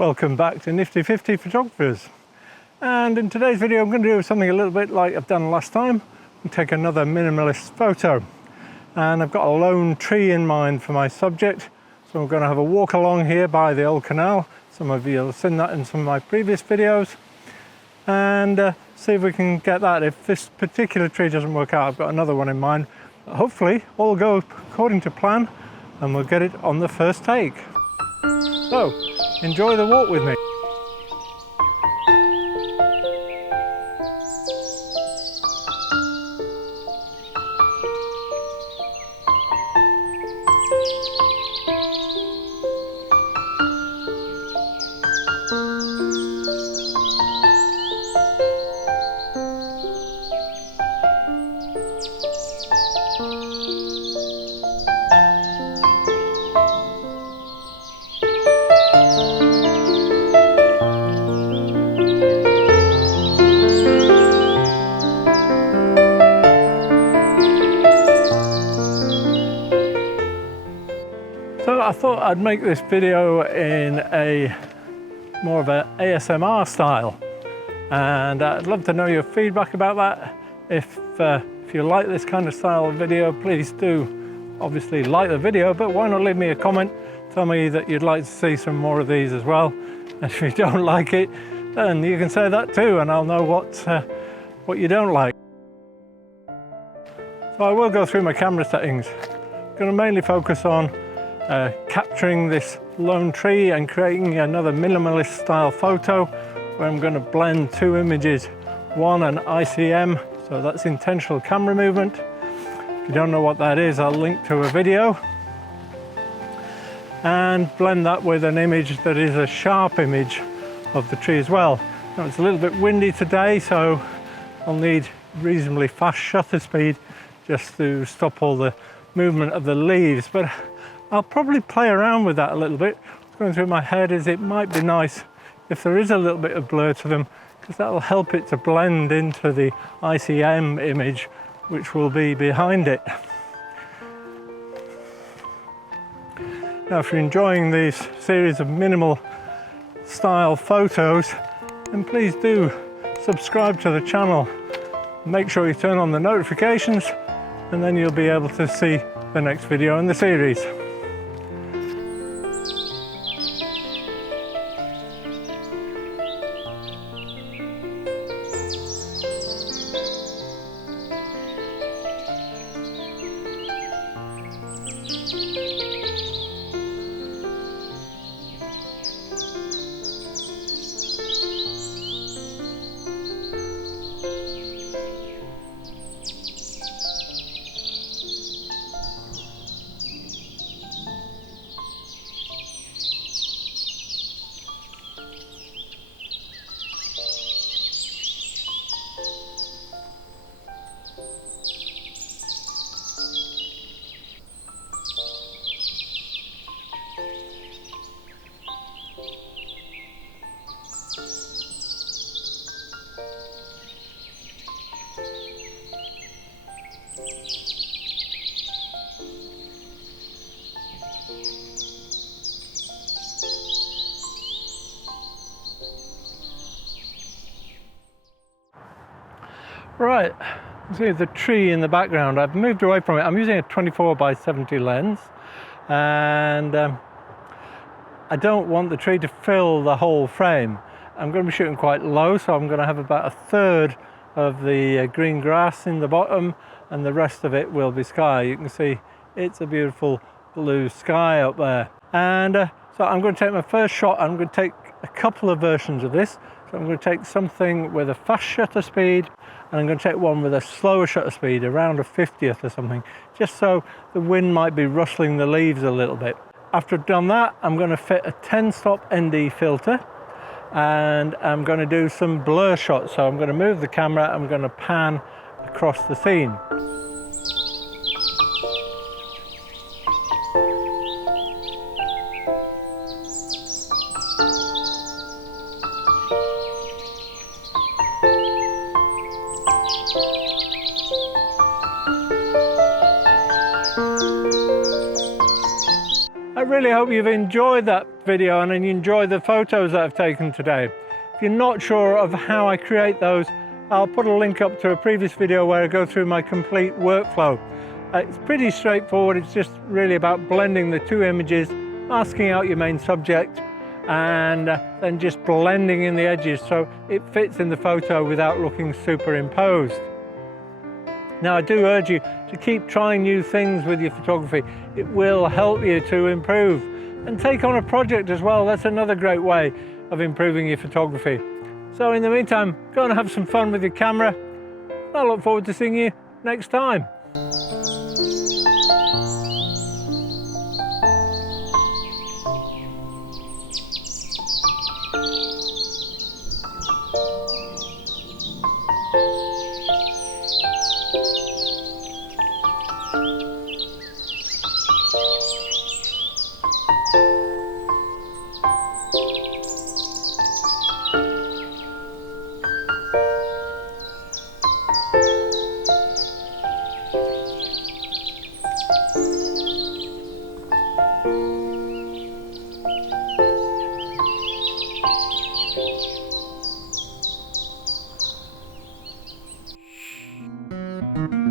Welcome back to Nifty 50 Photographers, and in today's video I'm going to do something a little bit like I've done last time and take another minimalist photo. And I've got a lone tree in mind for my subject, so I'm going to have a walk along here by the old canal. Some of you have seen that in some of my previous videos, and see if we can get that. If this particular tree doesn't work out, I've got another one in mind. Hopefully all will go according to plan and we'll get it on the first take. So enjoy the walk with me. So I thought I'd make this video in a more of an ASMR style, and I'd love to know your feedback about that. If you like this kind of style of video, please do obviously like the video, but why not leave me a comment, tell me that you'd like to see some more of these as well. And if you don't like it, then you can say that too, and I'll know what you don't like. So I will go through my camera settings. I'm going to mainly focus on capturing this lone tree and creating another minimalist style photo where I'm going to blend two images, one an ICM, so that's intentional camera movement. If you don't know what that is, I'll link to a video, and blend that with an image that is a sharp image of the tree as well. Now, it's a little bit windy today, so I'll need reasonably fast shutter speed just to stop all the movement of the leaves, but I'll probably play around with that a little bit. What's going through my head is it might be nice if there is a little bit of blur to them, because that'll help it to blend into the ICM image which will be behind it. Now, if you're enjoying these series of minimal style photos, then please do subscribe to the channel. Make sure you turn on the notifications, and then you'll be able to see the next video in the series. Right, you see the tree in the background. I've moved away from it. I'm using a 24x70 lens, and I don't want the tree to fill the whole frame. I'm going to be shooting quite low, so I'm going to have about a third of the green grass in the bottom, and the rest of it will be sky. You can see it's a beautiful blue sky up there. And so I'm going to take my first shot. I'm going to take a couple of versions of this. So I'm going to take something with a fast shutter speed, and I'm going to take one with a slower shutter speed, around a 50th or something, just so the wind might be rustling the leaves a little bit. After I've done that, I'm going to fit a 10-stop ND filter, and I'm going to do some blur shots. So I'm going to move the camera, I'm going to pan across the scene. I really hope you've enjoyed that video and you enjoy the photos that I've taken today. If you're not sure of how I create those, I'll put a link up to a previous video where I go through my complete workflow. It's pretty straightforward. It's just really about blending the two images, masking out your main subject, and then just blending in the edges so it fits in the photo without looking superimposed. Now, I do urge you to keep trying new things with your photography. It will help you to improve and take on a project as well. That's another great way of improving your photography. So in the meantime, go and have some fun with your camera. I look forward to seeing you next time. Thank you.